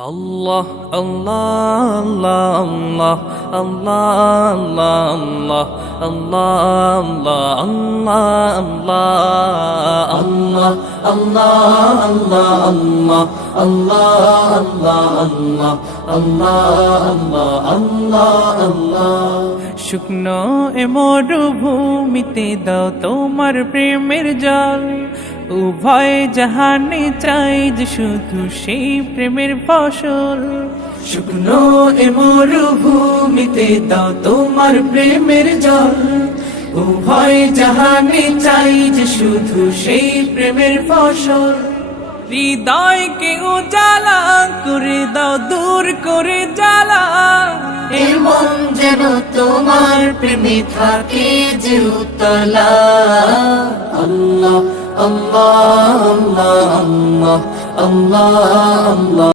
আল্লাহ আল্লাহ আল্লাহ আল্লাহ আল্লাহ আল্লাহ আল্লাহ আল্লাহ আল্লাহ আল্লাহ আল্লাহ আল্লাহ আল্লাহ আল্লাহ আল্লাহ শুকনো এ মরুভূমিতে দাও তোমার প্রেমের জল উভয় জাহানে চাই যে শুধু সেই প্রেমের ফসল শুকনো এ মরুভূমিতে দাও তোমার প্রেমের জল উভয় জাহানে চাই যে শুধু সেই প্রেমের ফসল হৃদয়কে উজালা করে দাও দূর করে জ্বালা এই মন যেন তোমার প্রেমে থাকে যে উতলা আল্লাহ আল্লাহ আল্লাহ আল্লাহ আল্লাহ